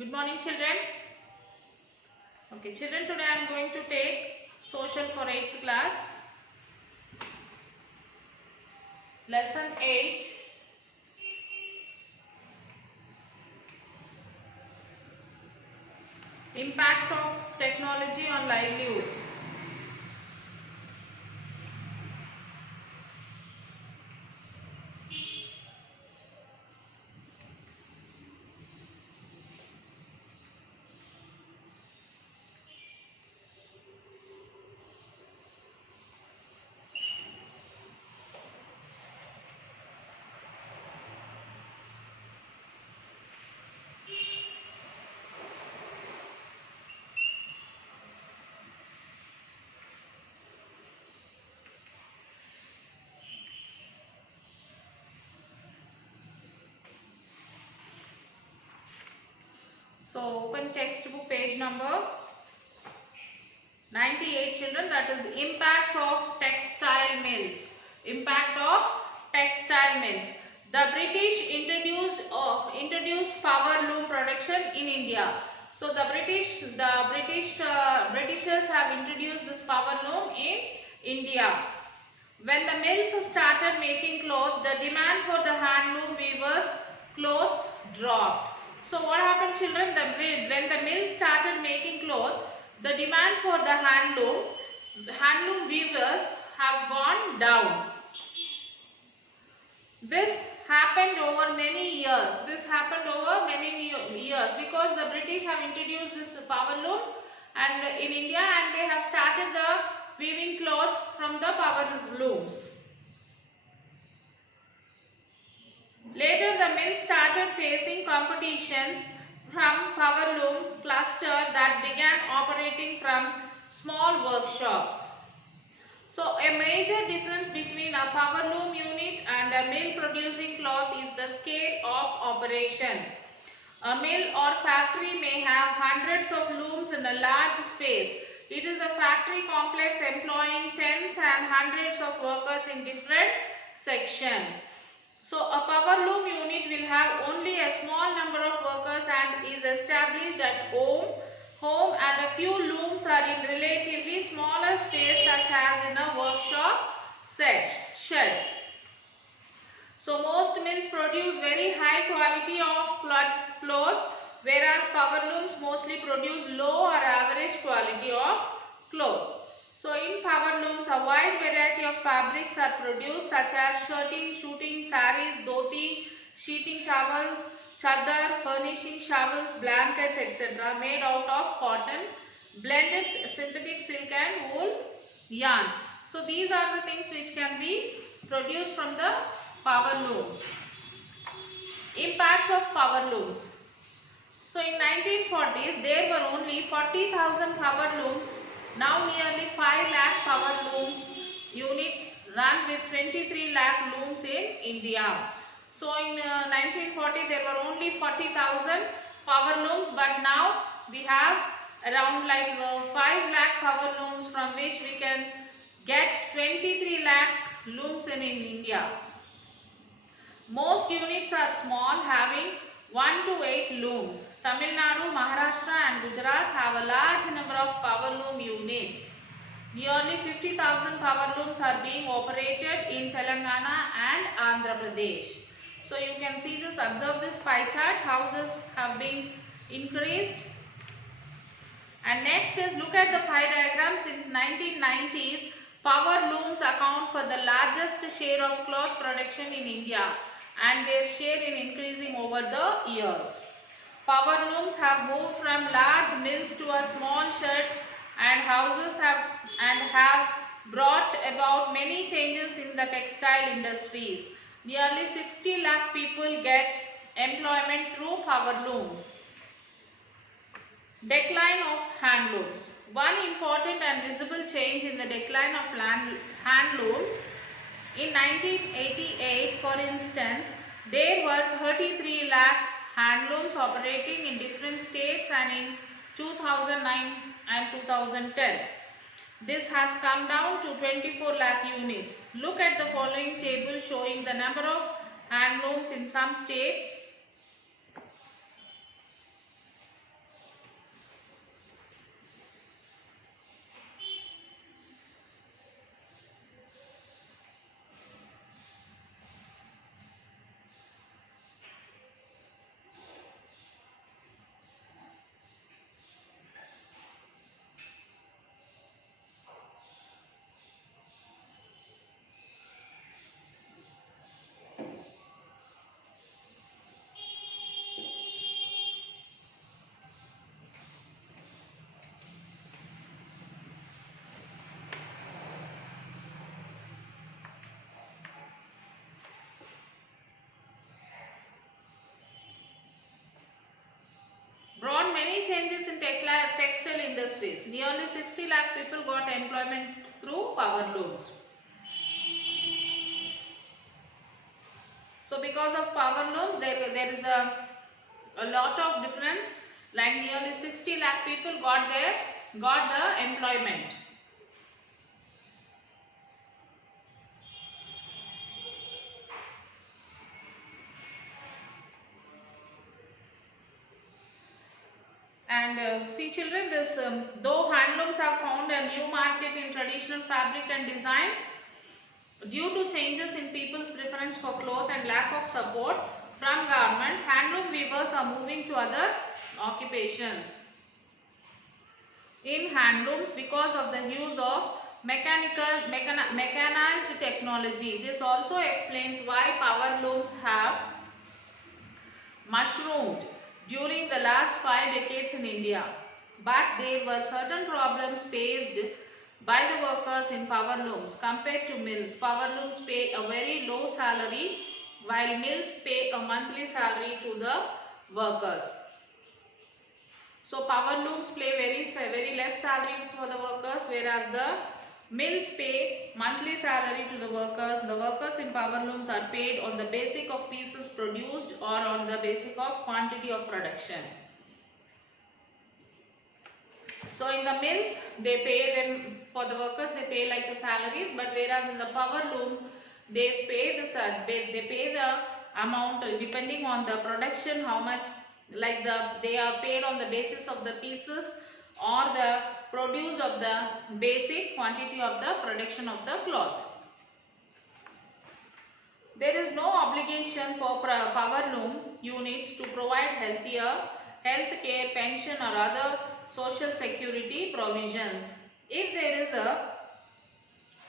Good morning, children. Okay, children, today I am going to take social for 8th class. Lesson 8. Impact of technology on livelihood. So, open textbook page number 98, children. That is impact of textile mills. Impact of textile mills. The British introduced power loom production in India. So the Britishers have introduced this power loom in India. When the mills started making cloth, the demand for the handloom weavers' cloth dropped. So what happened, children? When the mills started making cloth, the demand for the handloom weavers have gone down. This happened over many years. Because the British have introduced this power looms and in India, and they have started the weaving clothes from the power looms. Later, the mills started facing competitions from power loom cluster that began operating from small workshops. So, a major difference between a power loom unit and a mill producing cloth is the scale of operation. A mill or factory may have hundreds of looms in a large space. It is a factory complex employing tens and hundreds of workers in different sections. So, a power loom unit will have only a small number of workers and is established at home, and a few looms are in relatively smaller space such as in a workshop sheds. So, most mills produce very high quality of clothes, whereas power looms mostly produce low or average quality of cloth. So, in power looms, a wide variety of fabrics are produced such as shooting saris, dhoti, sheeting towels, chadar, furnishing shawls, blankets, etc. made out of cotton, blended synthetic silk and wool yarn. So, these are the things which can be produced from the power looms. Impact of power looms. So, in 1940s, there were only 40,000 power looms. Now nearly 5 lakh power looms units run with 23 lakh looms in India. So in 1940 there were only 40,000 power looms, but now we have around 5 lakh power looms, from which we can get 23 lakh looms in India. Most units are small, having 1 to 8 looms. Tamil Nadu, Maharashtra and Gujarat have a large number of power loom units. Nearly 50,000 power looms are being operated in Telangana and Andhra Pradesh. So you can see this, observe this pie chart, how this have been increased. And next is, look at the pie diagram. Since 1990s, power looms account for the largest share of cloth production in India, and their share in increasing over the years. Power looms have moved from large mills to a small sheds and houses have brought about many changes in the textile industries. Nearly 60 lakh people get employment through power looms. Decline of handlooms. One important and visible change in the decline of handlooms. In 1988, for instance, there were 33 lakh handlooms operating in different states, and in 2009 and 2010, this has come down to 24 lakh units. Look at the following table showing the number of handlooms in some states textile industries. Nearly 60 lakh people got employment through power looms. So because of power looms, there is a lot of difference. Like nearly 60 lakh people got the employment. And see children, this though handlooms have found a new market in traditional fabric and designs, due to changes in people's preference for cloth and lack of support from government, handloom weavers are moving to other occupations. In handlooms, because of the use of mechanized technology, this also explains why power looms have mushroomed during the last 5 decades in India. But there were certain problems faced by the workers in power looms compared to mills. Power looms pay a very low salary while mills pay a monthly salary to the workers. So power looms pay very less salary for the workers, whereas the mills pay monthly salary to the workers. The workers in power looms are paid on the basis of pieces produced or on the basis of quantity of production. So in the mills, they pay them, for the workers they pay like the salaries, but whereas in the power looms they pay the amount depending on the production, how much, like they are paid on the basis of the pieces or the produce of the basic quantity of the production of the cloth. There is no obligation for power loom units to provide health care, pension or other social security provisions. If there is a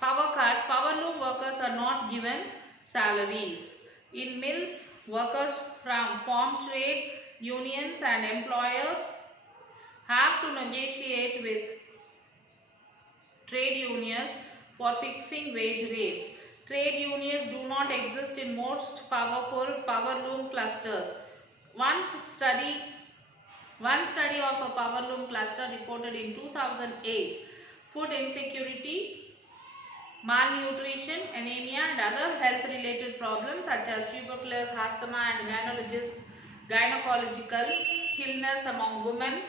power cut, power loom workers are not given salaries. In mills, workers form trade unions and employers have to negotiate with trade unions for fixing wage rates. Trade unions do not exist in most power loom clusters. One study of a power loom cluster reported in 2008 food insecurity, malnutrition, anemia and other health related problems such as tuberculosis, asthma and gynecological illness among women,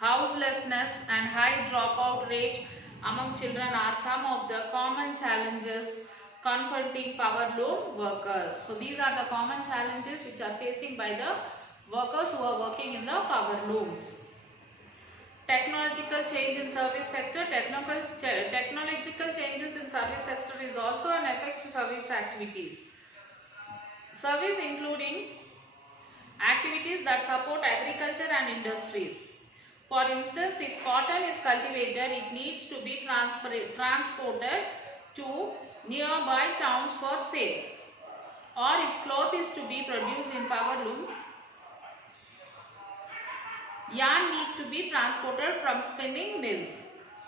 houselessness and high dropout rate among children are some of the common challenges confronting power loom workers. So these are the common challenges which are facing by the workers who are working in the power looms. Technological change in service sector. Technological changes in service sector is also an effect to service activities. Service including activities that support agriculture and industries. For instance, if cotton is cultivated, it needs to be transported to nearby towns for sale. Or if cloth is to be produced in power looms, yarn need to be transported from spinning mills.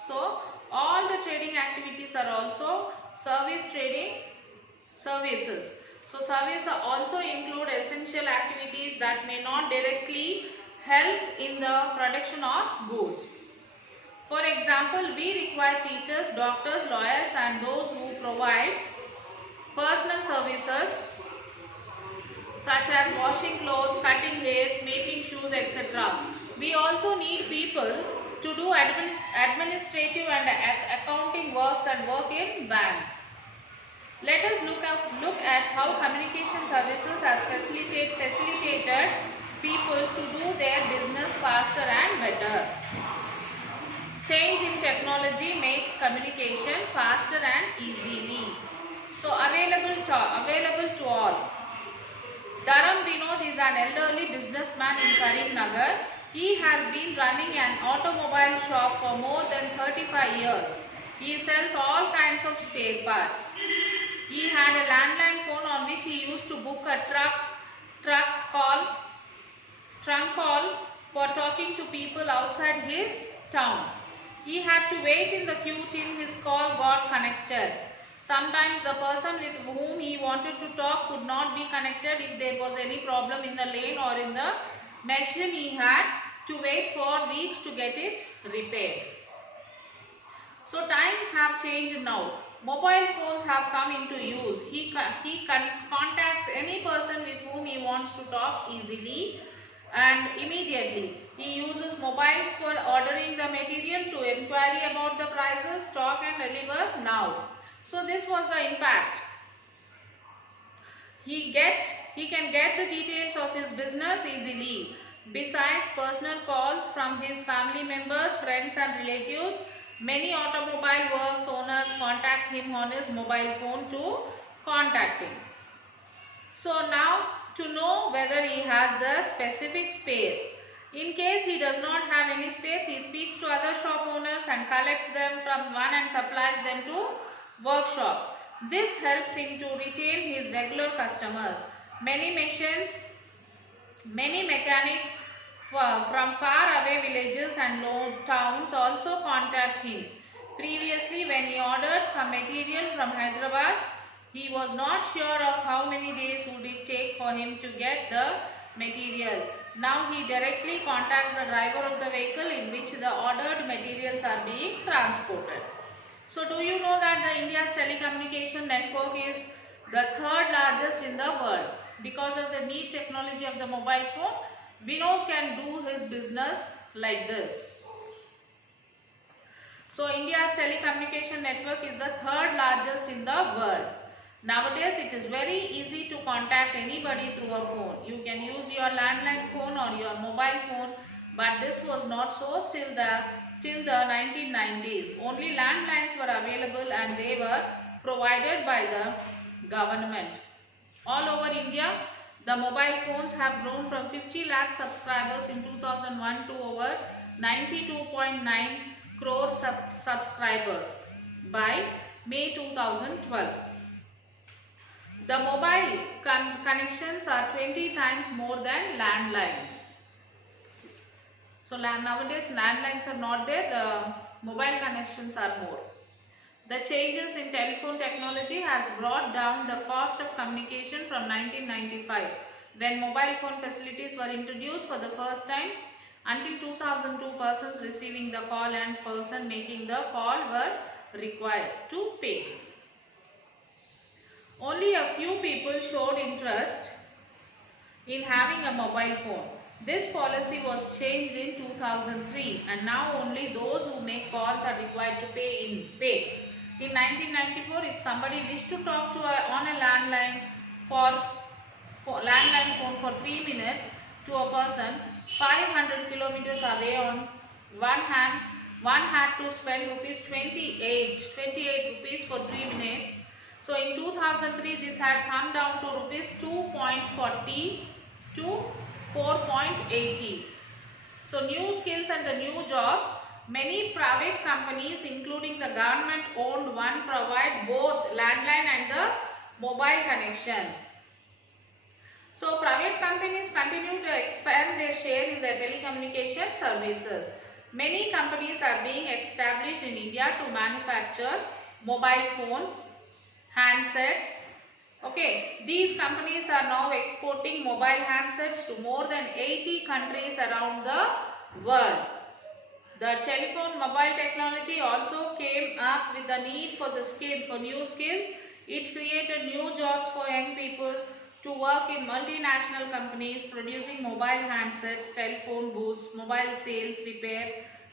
So all the trading activities are also trading services. So services also include essential activities that may not directly help in the production of goods. For example, we require teachers, doctors, lawyers and those who provide personal services such as washing clothes, cutting hairs, making shoes, etc. We also need people to do administrative and accounting works and work in banks. Let us look at how communication services has facilitated people to do their business faster and better. Change in technology makes communication faster and easily. So available to all. Dharam Vinod is an elderly businessman in Karimnagar. He has been running an automobile shop for more than 35 years. He sells all kinds of spare parts. He had a landline phone on which he used to book a trunk call for talking to people outside his town. He had to wait in the queue till his call got connected. Sometimes the person with whom he wanted to talk could not be connected if there was any problem in the lane or in the machine he had to wait for weeks to get it repaired. So time have changed now. Mobile phones have come into use. He contacts any person with whom he wants to talk easily and immediately. He uses mobiles for ordering the material, to inquiry about the prices, stock and deliver now. So this was the impact. He can get the details of his business easily. Besides personal calls from his family members, friends and relatives, many automobile works owners contact him on his mobile phone to contact him. So now to know whether he has the specific space. In case he does not have any space, he speaks to other shop owners and collects them from one and supplies them to workshops. This helps him to retain his regular customers. Many mechanics from far away villages and low towns also contact him. Previously, when he ordered some material from Hyderabad, he was not sure of how many days would it take for him to get the material. Now he directly contacts the driver of the vehicle in which the ordered materials are being transported. So do you know that the India's telecommunication network is the third largest in the world? Because of the neat technology of the mobile phone, Vinod can do his business like this. So India's telecommunication network is the third largest in the world. Nowadays it is very easy to contact anybody through a phone. You can use your landline phone or your mobile phone, but this was not so till the 1990s. Only landlines were available and they were provided by the government. All over India, the mobile phones have grown from 50 lakh subscribers in 2001 to over 92.9 crore subscribers by May 2012. The mobile connections are 20 times more than landlines. So nowadays landlines are not there, the mobile connections are more. The changes in telephone technology has brought down the cost of communication from 1995, when mobile phone facilities were introduced for the first time, until 2002 persons receiving the call and person making the call were required to pay. Only a few people showed interest in having a mobile phone. This policy was changed in 2003 and now only those who make calls are required to pay. In 1994, if somebody wished to talk to on a landline landline phone for 3 minutes to a person 500 kilometers away on one hand, one had to spend rupees 28 rupees for 3 minutes. So in 2003 this had come down to rupees 2.40 to 4.80. So new skills and the new jobs. Many private companies including the government owned one provide both landline and the mobile connections. So private companies continue to expand their share in the telecommunication services. Many companies are being established in India to manufacture mobile phones, handsets. Okay, these companies are now exporting mobile handsets to more than 80 countries around the world. The telephone mobile technology also came up with the need for new skills. It created new jobs for young people to work in multinational companies producing mobile handsets, telephone booths, mobile sales, repair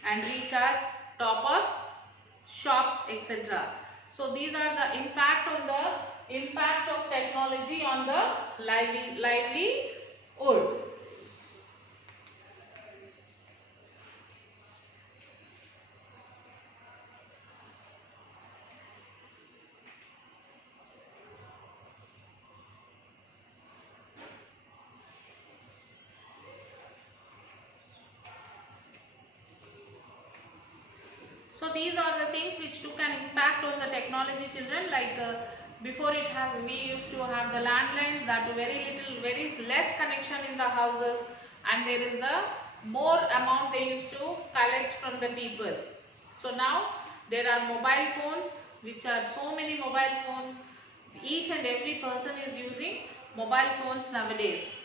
and recharge, top-up shops, etc. So these are the impact of technology on the livelihood. So these are the things which took an impact on the technology, children. Like before we used to have the landlines that were very less connection in the houses, and there is the more amount they used to collect from the people. So now there are mobile phones, which are so many mobile phones. Each and every person is using mobile phones nowadays.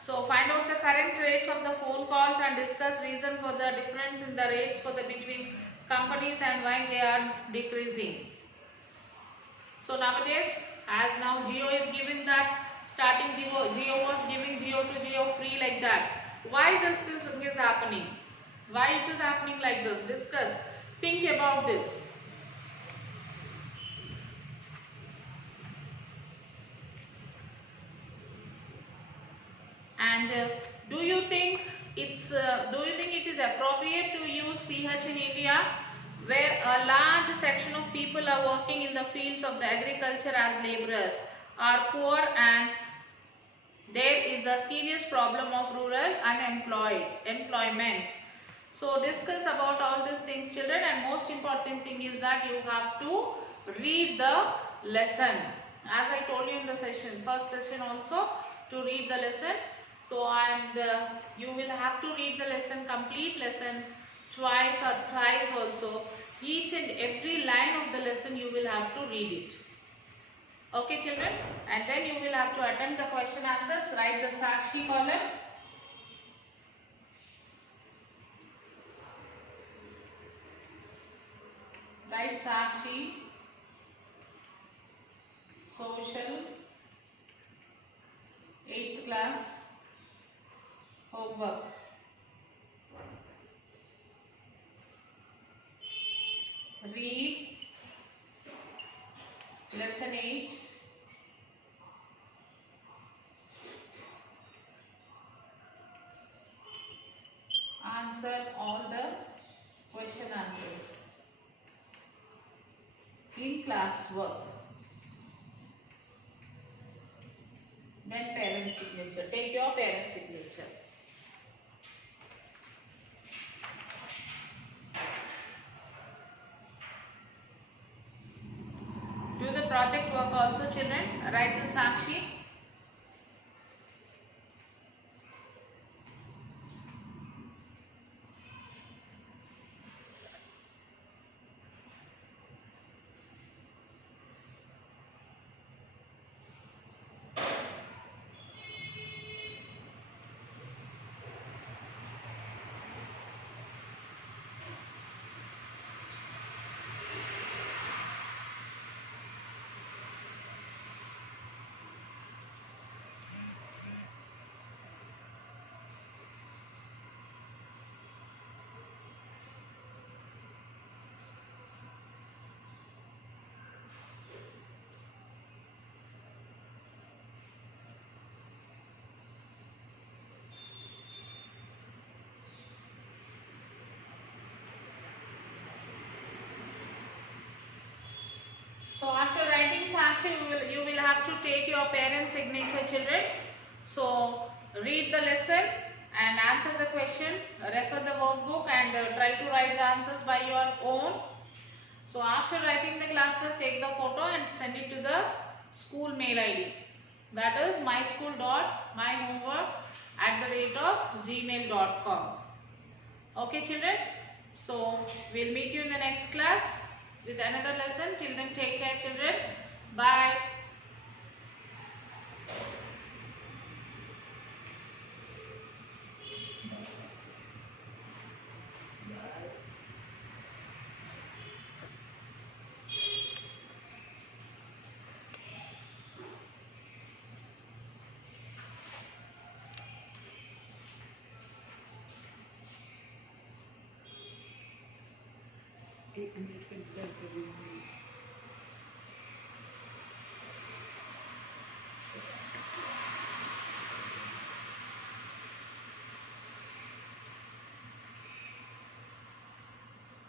So find out the current rates of the phone calls and discuss reason for the difference in the rates for the between companies and why they are decreasing. So nowadays, as now Jio is giving that, starting Jio was giving Jio to Jio free like that. Why this is happening? Why it is happening like this? Discuss. Think about this. And do you think it is appropriate to use CH in India, where a large section of people are working in the fields of the agriculture as laborers, are poor, and there is a serious problem of rural employment. So discuss about all these things, children, and most important thing is that you have to read the lesson. As I told you in the first session also, to read the lesson. So you will have to read the lesson, complete lesson, twice or thrice also. Each and every line of the lesson you will have to read it. Okay, children, and then you will have to attempt the question answers. Write the Sakshi column. Write Sakshi, social, 8th class, homework. Read lesson 8. Answer all the question answers in class work. Then parent signature. Take your parent signature. Do the project work also, children. Write the Sakshi. So after writing Sakshi, you will have to take your parent signature, children. So read the lesson and answer the question, refer the workbook, and try to write the answers by your own. So after writing the classwork, take the photo and send it to the school mail ID. That is myschool.myhomework@gmail.com. Okay, children. So we'll meet you in the next class with another lesson. Till then, take care, children. Bye. It